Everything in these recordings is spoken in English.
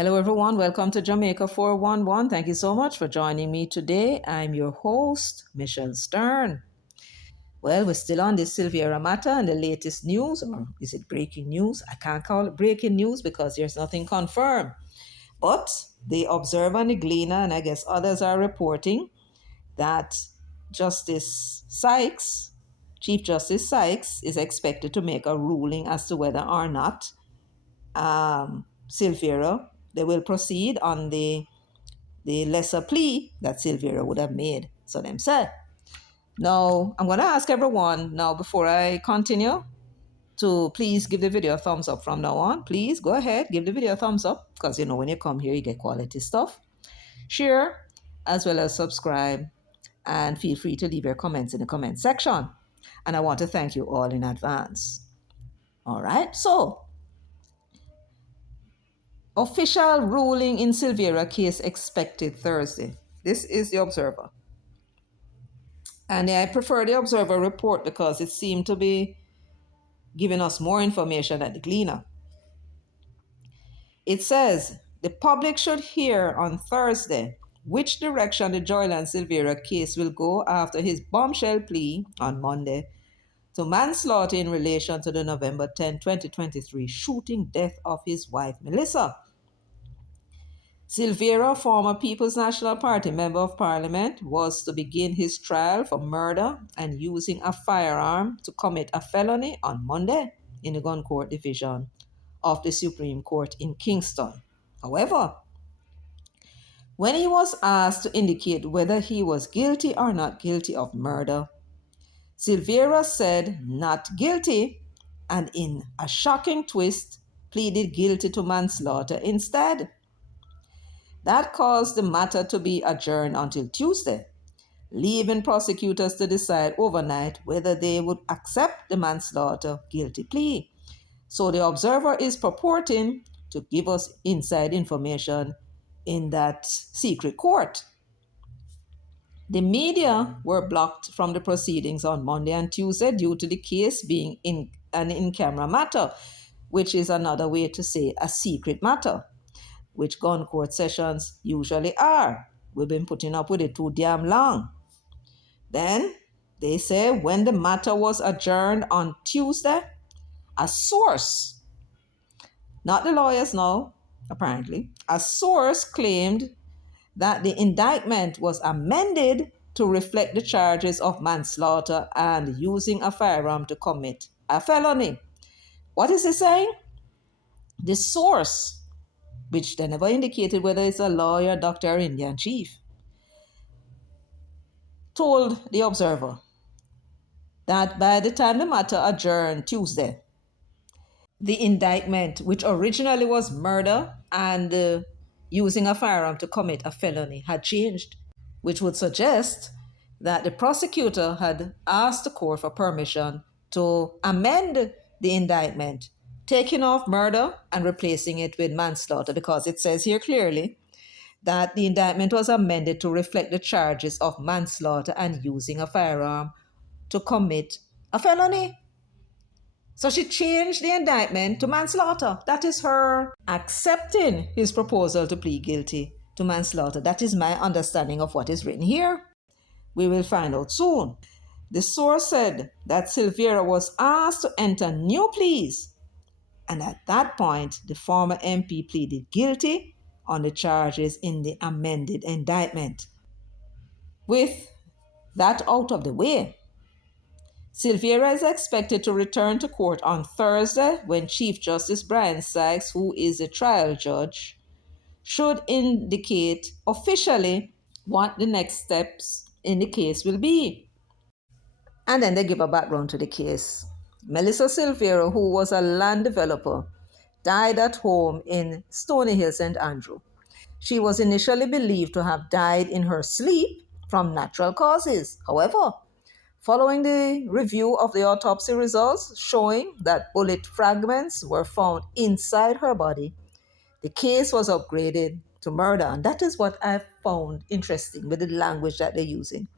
Hello, everyone. Welcome to Jamaica 411. Thank you so much for joining me today. I'm your host, Michelle Stern. Well, we're still on this Silvera matter and the latest news, or is it breaking news? I can't call it breaking news because there's nothing confirmed. But the Observer and the Gleaner, and I guess others are reporting that Justice Sykes, Chief Justice Sykes, is expected to make a ruling as to whether or not Silvera, they will proceed on the lesser plea that Silvera would have made. So them said. Now, I'm going to ask everyone now before I continue to please give the video a thumbs up from now on. Please go ahead, give the video a thumbs up because when you come here, you get quality stuff. Share as well as subscribe and feel free to leave your comments in the comment section. And I want to thank you all in advance. All right, so official ruling in Silvera case expected Thursday. This is the Observer. And I prefer the Observer report because it seemed to be giving us more information than the Gleaner. It says the public should hear on Thursday which direction the Jolyan Silvera case will go after his bombshell plea on Monday to manslaughter in relation to the November 10, 2023 shooting death of his wife, Melissa. Silvera, former People's National Party Member of Parliament, was to begin his trial for murder and using a firearm to commit a felony on Monday in the Gun Court Division of the Supreme Court in Kingston. However, when he was asked to indicate whether he was guilty or not guilty of murder, Silvera said not guilty and in a shocking twist pleaded guilty to manslaughter instead. That caused the matter to be adjourned until Tuesday, leaving prosecutors to decide overnight whether they would accept the manslaughter guilty plea. So the Observer is purporting to give us inside information in that secret court. The media were blocked from the proceedings on Monday and Tuesday due to the case being an in-camera matter, which is another way to say a secret matter, which gun court sessions usually are. We've been putting up with it too damn long. Then they say when the matter was adjourned on Tuesday, a source, not the lawyers now, apparently, a source claimed that the indictment was amended to reflect the charges of manslaughter and using a firearm to commit a felony. What is he saying? The source, which they never indicated whether it's a lawyer, doctor, or Indian chief, told the Observer that by the time the matter adjourned Tuesday, the indictment, which originally was murder and using a firearm to commit a felony, had changed, which would suggest that the prosecutor had asked the court for permission to amend the indictment, taking off murder and replacing it with manslaughter, because it says here clearly that the indictment was amended to reflect the charges of manslaughter and using a firearm to commit a felony. So she changed the indictment to manslaughter. That is her accepting his proposal to plead guilty to manslaughter. That is my understanding of what is written here. We will find out soon. The source said that Silvera was asked to enter new pleas, and at that point, the former MP pleaded guilty on the charges in the amended indictment. With that out of the way, Silvera is expected to return to court on Thursday when Chief Justice Brian Sykes, who is a trial judge, should indicate officially what the next steps in the case will be. And then they give a background to the case. Melissa Silvera, who was a land developer, died at home in Stony Hill, St. Andrew. She was initially believed to have died in her sleep from natural causes. However, following the review of the autopsy results showing that bullet fragments were found inside her body, the case was upgraded to murder. And that is what I found interesting with the language that they're using.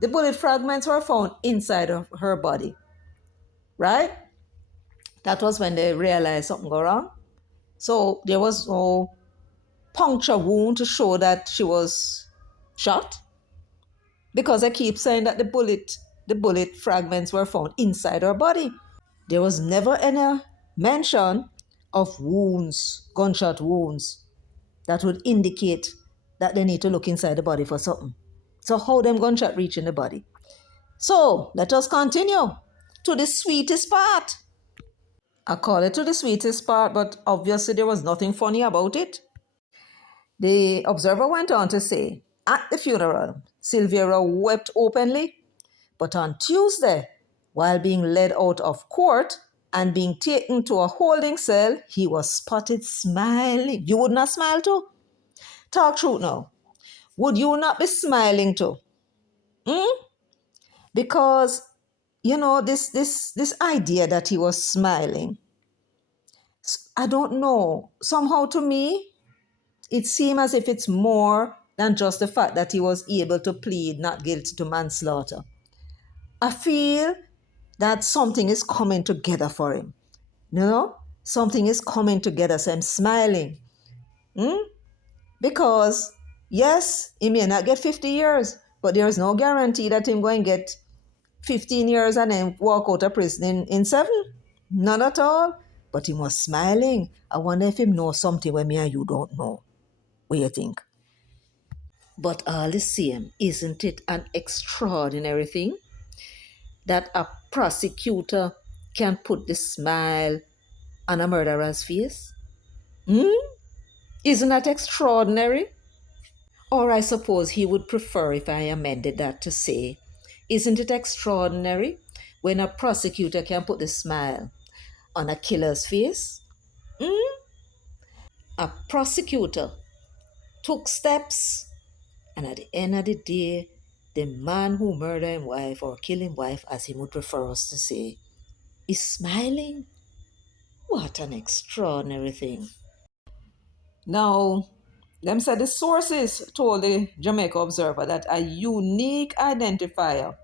The bullet fragments were found inside of her body, right? That was when they realized something go wrong. So there was no puncture wound to show that she was shot, because I keep saying that the bullet fragments were found inside her body. There was never any mention of wounds, gunshot wounds, that would indicate that they need to look inside the body for something. So how them gunshot reach in the body? So let us continue to the sweetest part. I call it to the sweetest part, but obviously there was nothing funny about it. The observer went on to say, at the funeral, Silvera wept openly, but on Tuesday, while being led out of court and being taken to a holding cell, he was spotted smiling. You would not smile too? Talk truth now. Would you not be smiling too? Hmm? Because this idea that he was smiling, I don't know. Somehow to me, it seemed as if it's more than just the fact that he was able to plead not guilty to manslaughter. I feel that something is coming together for him. Something is coming together. So I'm smiling. Because, yes, he may not get 50 years, but there is no guarantee that he's going to get 15 years and then walk out of prison in 7. None at all. But he was smiling. I wonder if he knows something when me and you don't know. What do you think? But all the same, isn't it an extraordinary thing that a prosecutor can put the smile on a murderer's face? Isn't that extraordinary? Or I suppose he would prefer if I amended that to say, isn't it extraordinary when a prosecutor can put the smile on a killer's face? A prosecutor took steps, and at the end of the day, the man who murdered his wife or killed his wife, as he would prefer us to say, is smiling. What an extraordinary thing. Now, them said the sources told the Jamaica Observer that a unique identifier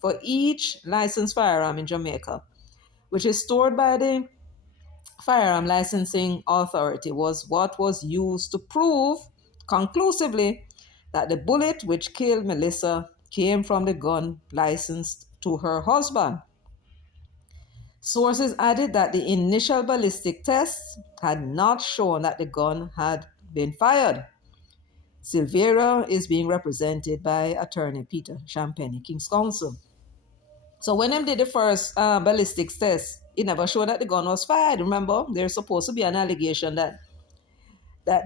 for each licensed firearm in Jamaica, which is stored by the Firearm Licensing Authority, was what was used to prove conclusively that the bullet which killed Melissa came from the gun licensed to her husband. Sources added that the initial ballistic tests had not shown that the gun had been fired. Silvera is being represented by attorney Peter Champagne, King's Counsel. So when they did the first ballistics test, it never showed that the gun was fired. Remember, there's supposed to be an allegation that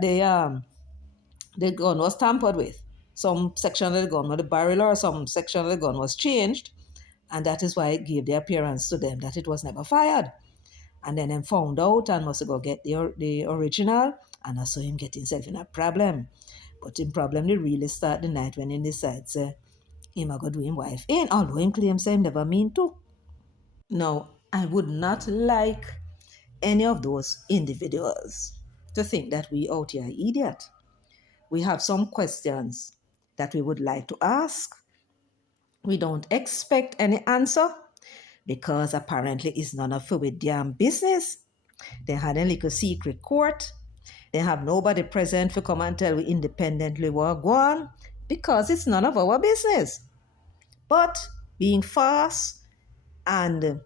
the gun was tampered with. Some section of the gun, or the barrel or some section of the gun was changed, and that is why it gave the appearance to them that it was never fired. And then them found out and must go get the original, and I saw him get himself in a problem. But him problem they really start the night when he decides him a go do him wife in, although him claims him never mean to. Now, I would not like any of those individuals to think that we out here idiot. We have some questions that we would like to ask. We don't expect any answer because apparently it's none of our damn business. They had a little secret court. They have nobody present to come and tell we independently what go on because it's none of our business. But being fast, and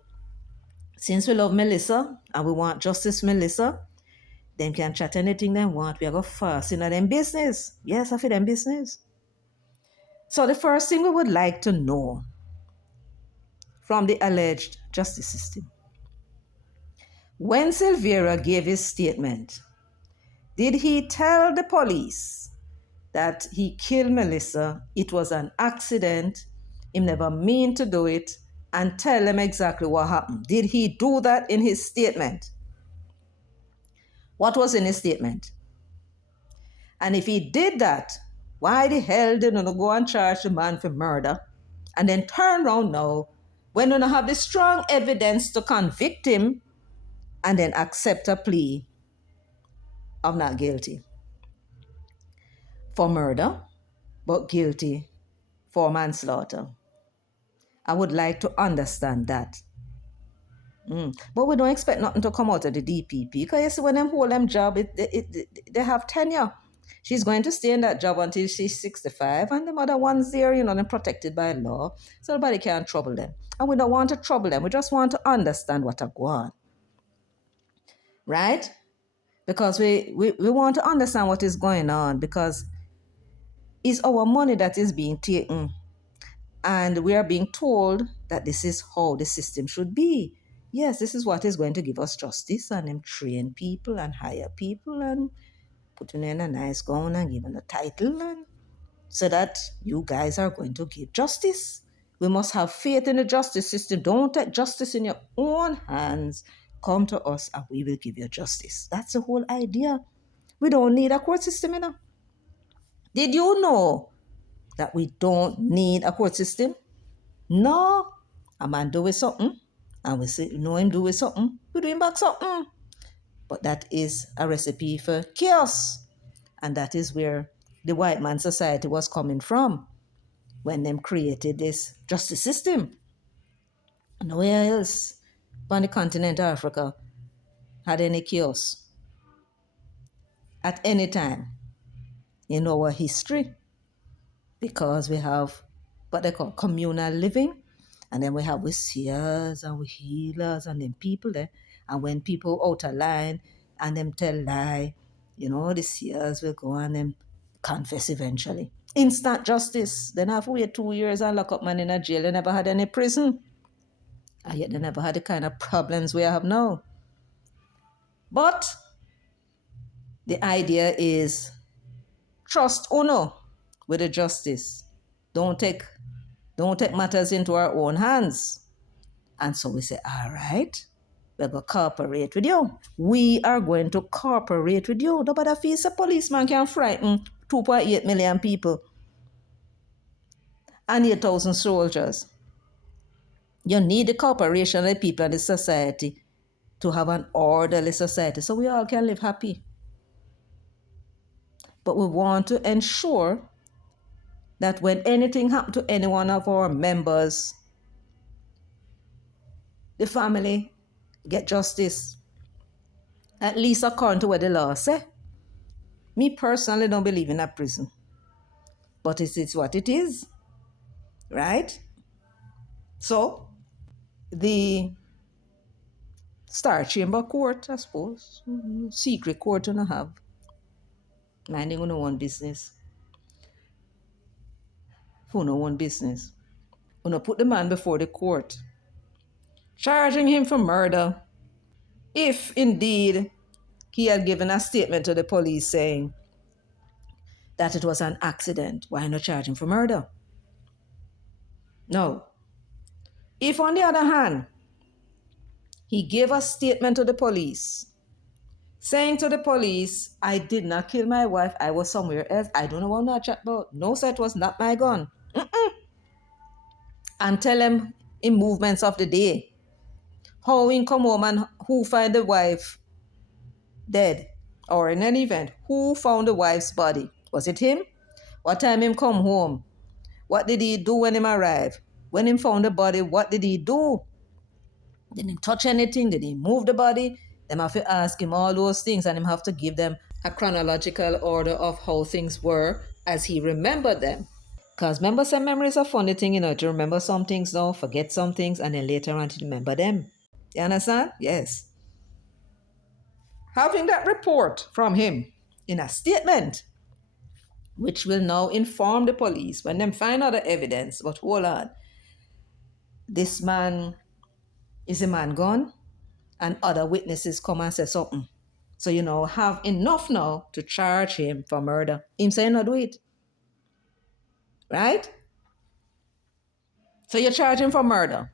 since we love Melissa and we want justice Melissa, them can chat anything they want. We are go fast in them business. Yes, I feel them business. So the first thing we would like to know from the alleged justice system. When Silvera gave his statement, did he tell the police that he killed Melissa, it was an accident, he never mean to do it, and tell them exactly what happened? Did he do that in his statement? What was in his statement? And if he did that, why the hell didn't you go and charge the man for murder and then turn around now when you don't have the strong evidence to convict him and then accept a plea of not guilty for murder, but guilty for manslaughter? I would like to understand that. But we don't expect nothing to come out of the DPP because you see, when them hold them job, they have tenure. She's going to stay in that job until she's 65, and the other ones there, they're protected by law, so nobody can trouble them. And we don't want to trouble them. We just want to understand what are going on, right? Because we want to understand what is going on because it's our money that is being taken, and we are being told that this is how the system should be. Yes, this is what is going to give us justice, and them train people and hire people and put in a nice gown and give them a title, and so that you guys are going to give justice. We must have faith in the justice system. Don't take justice in your own hands. Come to us and we will give you justice. That's the whole idea. We don't need a court system, Did you know that we don't need a court system? No. A man do with something, and we say, know him do with something, we do him back something. But that is a recipe for chaos. And that is where the white man society was coming from when them created this justice system. Nowhere else on the continent of Africa had any chaos at any time in our history, because we have what they call communal living, and then we have with seers and with healers and them people there. And when people out of line and them tell lie, the seers will go and them confess eventually. Instant justice. Then have to wait 2 years and lock up man in a jail. They never had any prison. And yet they never had the kind of problems we have now. But the idea is trust Uno with the justice. Don't take matters into our own hands. And so we say, all right, we're going to cooperate with you. We are going to cooperate with you. Nobody feels a policeman can frighten 2.8 million people and 8,000 soldiers. You need the cooperation of the people in the society to have an orderly society so we all can live happy. But we want to ensure that when anything happens to any one of our members, the family get justice, at least according to what the law say. Me personally don't believe in a prison, but it's what it is, right? So the Star Chamber Court, I suppose, secret court you have, minding on own business, for no one business. You put the man before the court, charging him for murder, if indeed he had given a statement to the police saying that it was an accident. Why not charge him for murder? No. If, on the other hand, he gave a statement to the police saying to the police, I did not kill my wife, I was somewhere else, I don't know what I'm chat about. No, sir, it was not my gun. And tell him in movements of the day how he come home and who find the wife dead, or in any event, who found the wife's body. Was it him? What time him come home? What did he do when him arrived? When him found the body, what did he do? Did he touch anything? Did he move the body? Them have to ask him all those things, and him have to give them a chronological order of how things were as he remembered them. Because remember, some memories are funny thing, to remember some things now, forget some things, and then later on to remember them. You understand? Yes. Having that report from him in a statement, which will now inform the police when them find out the evidence, but hold on, this man is a man gone, and other witnesses come and say something. So have enough now to charge him for murder. Him say not do it. Right? So you charge him for murder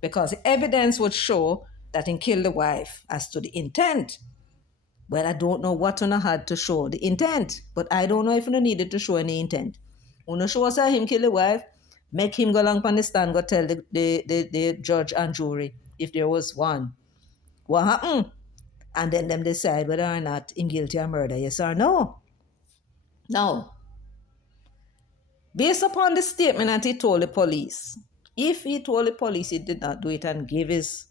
because the evidence would show that he killed the wife. As to the intent, well, I don't know what Una had to show the intent, but I don't know if Una needed to show any intent. Una show us him kill the wife, make him go along on the stand, go tell the judge and jury, if there was one, what happened? And then them decide whether or not him guilty of murder, yes or no. Now, based upon the statement that he told the police, if he told the police he did not do it and gave his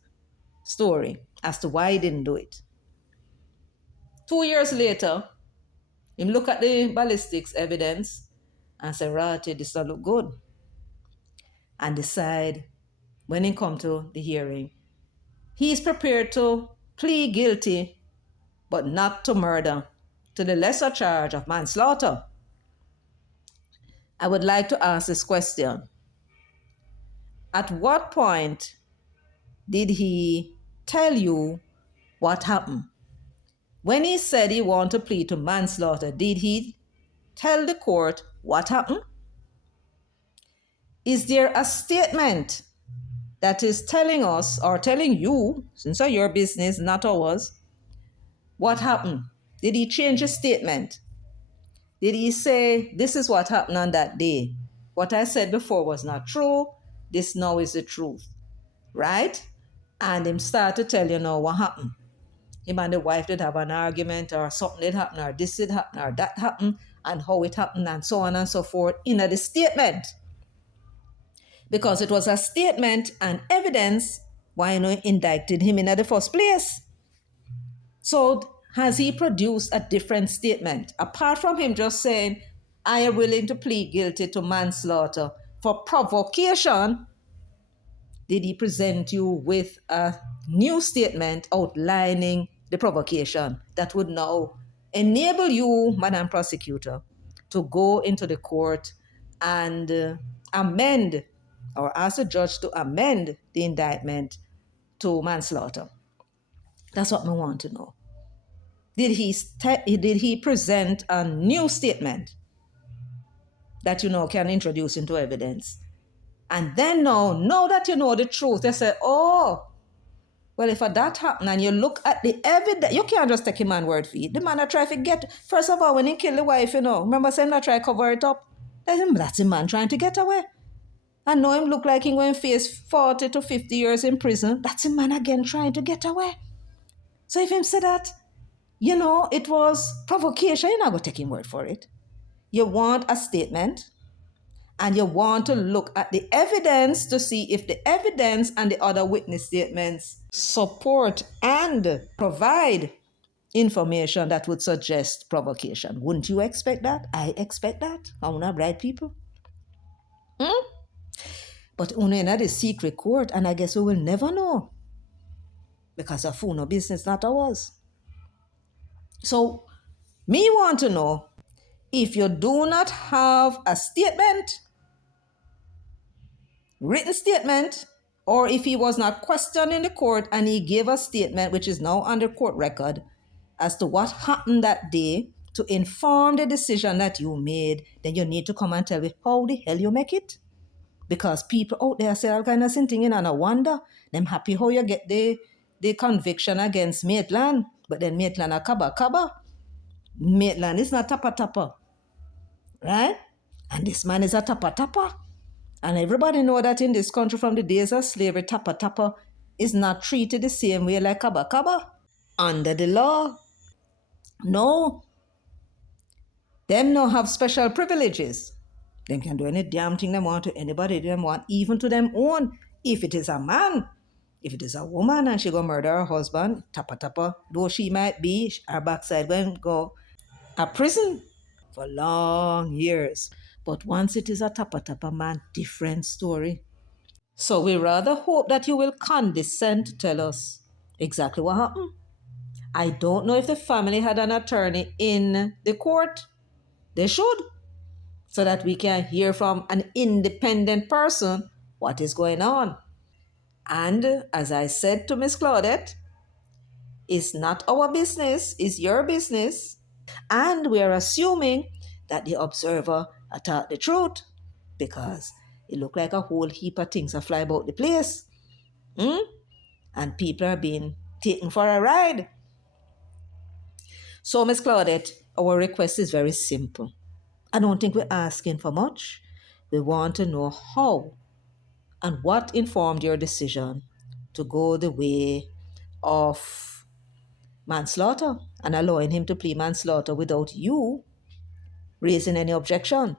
story as to why he didn't do it. 2 years later, him look at the ballistics evidence and say, Ratty, this don't look good. And decide, when he come to the hearing, he is prepared to plead guilty, but not to murder, to the lesser charge of manslaughter. I would like to ask this question. At what point did he tell you what happened? When he said he wanted to plead to manslaughter, did he tell the court what happened? Is there a statement that is telling us or telling you, since it's your business, not ours, what happened? Did he change his statement? Did he say, this is what happened on that day? What I said before was not true. This now is the truth. Right? And him start to tell you now what happened. Him and the wife did have an argument, or something did happen, or this did happen, or that happened, and how it happened, and so on and so forth, in the statement. Because it was a statement and evidence why indicted him in the first place. So has he produced a different statement? Apart from him just saying, I am willing to plead guilty to manslaughter for provocation, did he present you with a new statement outlining the provocation that would now enable you, Madam Prosecutor, to go into the court and amend, or ask the judge to amend the indictment to manslaughter? That's what we want to know. Did he present a new statement that can introduce into evidence? And then now that you know the truth, they say, oh, well, if that happened and you look at the evidence, you can't just take him man word for it. The man that try to get, first of all, when he killed the wife, remember saying that try to cover it up? That's the man trying to get away. And now him look like he going to face 40 to 50 years in prison. That's a man again trying to get away. So if him say that, it was provocation, you're not going to take him word for it. You want a statement, and you want to look at the evidence to see if the evidence and the other witness statements support and provide information that would suggest provocation. Wouldn't you expect that? I expect that. I'm not bright people. But only in the secret court, and I guess we will never know, because of no business, not ours. So, me want to know, if you do not have a statement, written statement, or if he was not questioned in the court and he gave a statement which is now under court record as to what happened that day to inform the decision that you made, then you need to come and tell me how the hell you make it. Because people out there say all kind of thing, and I wonder, them happy how you get the conviction against Maitland, but then Maitland a kaba. Maitland is not tapa, right? And this man is a tapa. And everybody know that in this country from the days of slavery, tapa is not treated the same way like kaba. Under the law. No. Them no have special privileges. Them can do any damn thing they want to anybody they want, even to them own. If it is a man, if it is a woman and she go murder her husband, tapa, though she might be, her backside going go a prison for long years. But once it is a tapa man, different story. So we rather hope that you will condescend to tell us exactly what happened. I don't know if the family had an attorney in the court. They should, so that we can hear from an independent person what is going on. And as I said to Miss Claudette, it's not our business, it's your business. And we are assuming that the observer taught the truth, because it looked like a whole heap of things are fly about the place. And people are being taken for a ride. So, Miss Claudette, our request is very simple. I don't think we're asking for much. We want to know how and what informed your decision to go the way of manslaughter and allowing him to plead manslaughter without you raising any objection.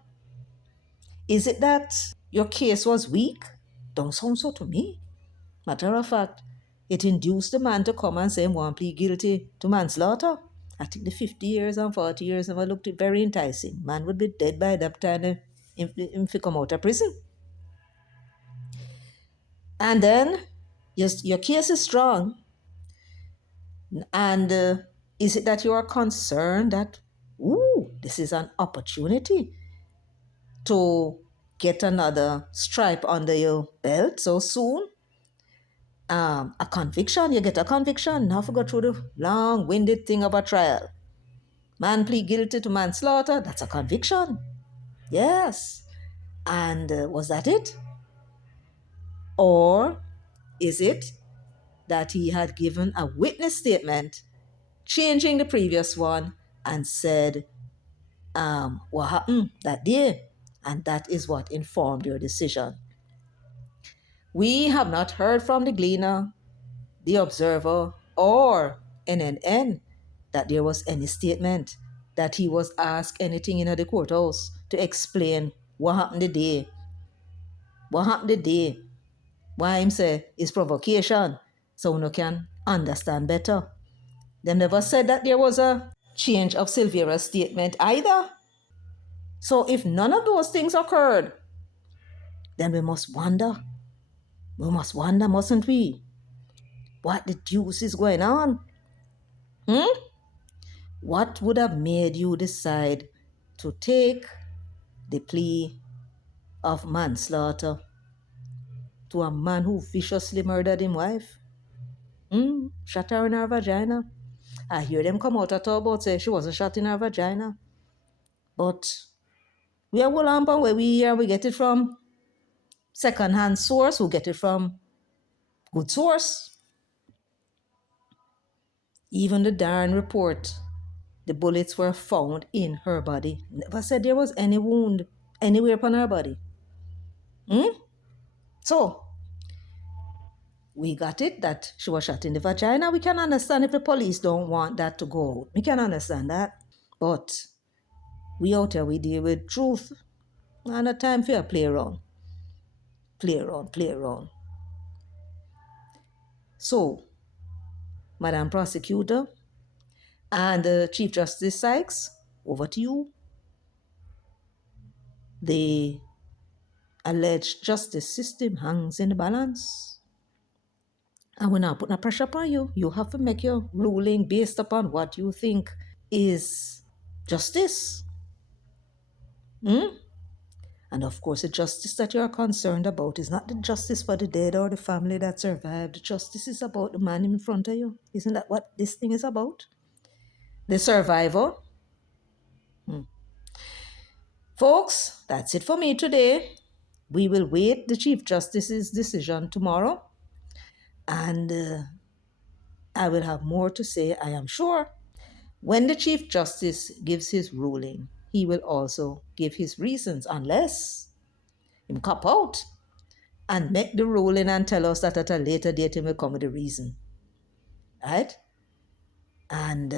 Is it that your case was weak? Don't sound so to me. Matter of fact, it induced the man to come and say he want plead guilty to manslaughter. I think the 50 years and 40 years never looked very enticing. Man would be dead by that time if he come out of prison. And then your case is strong. And is it that you are concerned that, this is an opportunity to get another stripe under your belt so soon? A conviction, you get a conviction. Now, if you go through the long winded thing of a trial, man plead guilty to manslaughter, that's a conviction. Yes. And was that it? Or is it that he had given a witness statement, changing the previous one, and said what happened that day? And that is what informed your decision. We have not heard from the Gleaner, the Observer, or NNN that there was any statement that he was asked anything in the courthouse to explain what happened the day. What happened the day? Why him say is provocation, so one can understand better. They never said that there was a change of Silvera's statement either. So if none of those things occurred, then we must wonder. We must wonder, mustn't we? What the deuce is going on? What would have made you decide to take the plea of manslaughter to a man who viciously murdered his wife? Shot her in her vagina. I hear them come out at all about say she wasn't shot in her vagina. But we are well on where we hear we get it from second-hand source, who get it from good source. Even the darn report, the bullets were found in her body. Never said there was any wound anywhere upon her body. So, we got it that she was shot in the vagina. We can understand if the police don't want that to go out. We can understand that. But we out here, we deal with truth. And a time for a play around. Play around, play around. So, Madam Prosecutor and Chief Justice Sykes, over to you. The alleged justice system hangs in the balance. And we're not putting a pressure upon you. You have to make your ruling based upon what you think is justice. And of course, the justice that you're concerned about is not the justice for the dead or the family that survived. The justice is about the man in front of you. Isn't that what this thing is about? The survivor. Folks, that's it for me today. We will wait the Chief Justice's decision tomorrow. And I will have more to say, I am sure. When the Chief Justice gives his ruling, he will also give his reasons, unless him cop out and make the ruling and tell us that at a later date he will come with a reason. Right? And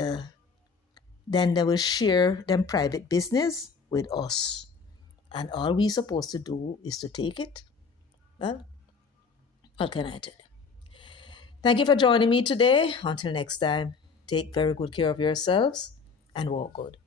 then they will share them private business with us. And all we're supposed to do is to take it. Well, what can I tell you? Thank you for joining me today. Until next time, take very good care of yourselves and walk good.